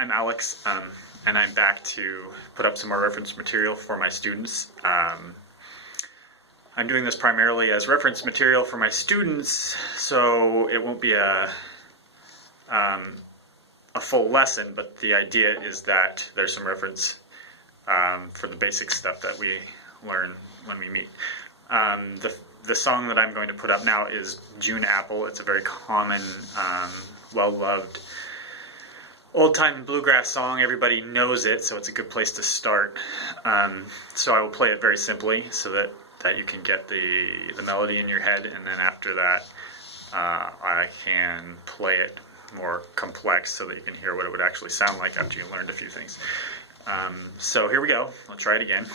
I'm Alex, and I'm back to put up some more reference material for my students. I'm doing this primarily as reference material for my students, so it won't be a full lesson, but the idea is that there's some reference for the basic stuff that we learn when we meet. The song that I'm going to put up now is June Apple. It's a very common, well-loved old-time bluegrass song. Everybody knows it, so it's a good place to start. So I will play it very simply so that you can get the melody in your head, and then after that I can play it more complex so that you can hear what it would actually sound like after you learned a few things. So here we go. I'll try it again.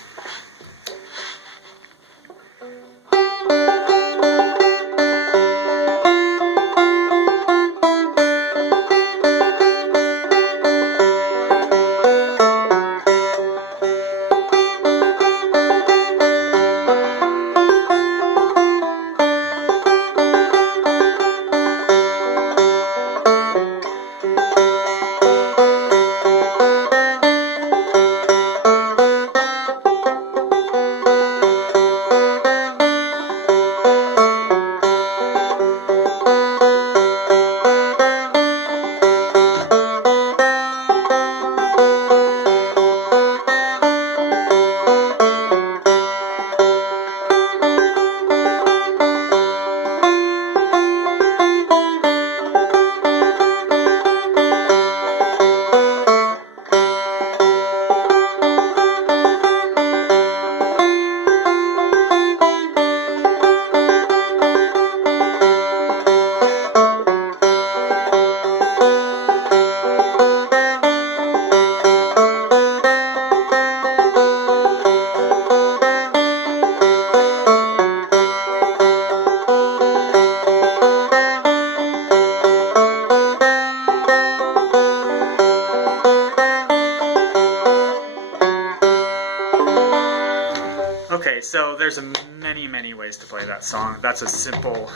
Okay, so there's many ways to play that song. That's a simple,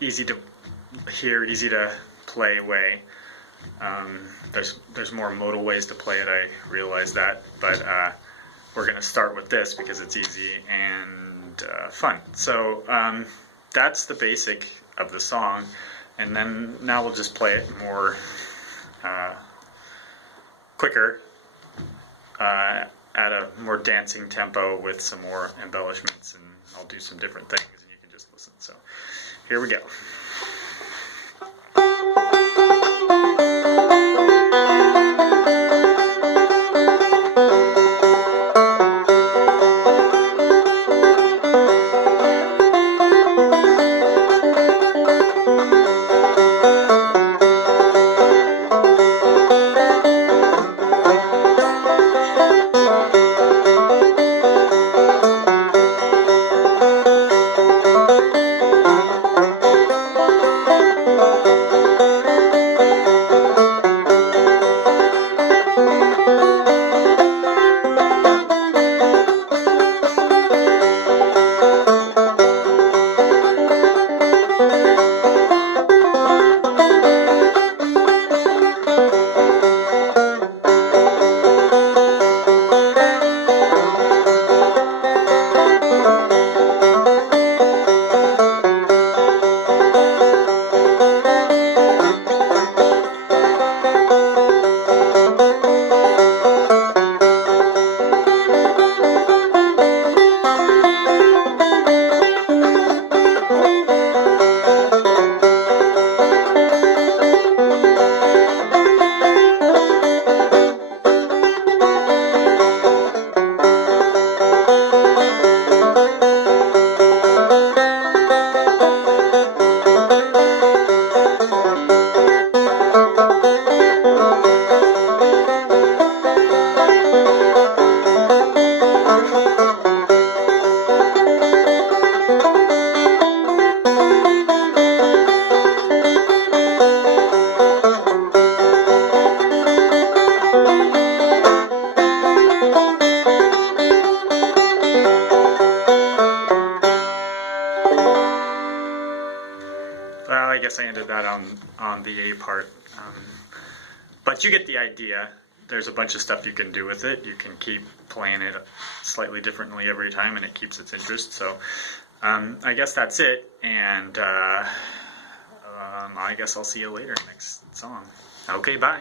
easy to hear, easy to play way. There's more modal ways to play it, I realize that, but we're going to start with this because it's easy and fun. So that's the basic of the song, and then now we'll just play it more quicker, at a more dancing tempo with some more embellishments, and I'll do some different things and you can just listen. So here we go. Well, I guess I ended that on the A part. But you get the idea. There's a bunch of stuff you can do with it. You can keep playing it slightly differently every time, and it keeps its interest. So I guess that's it, and I guess I'll see you later next song. Okay, bye.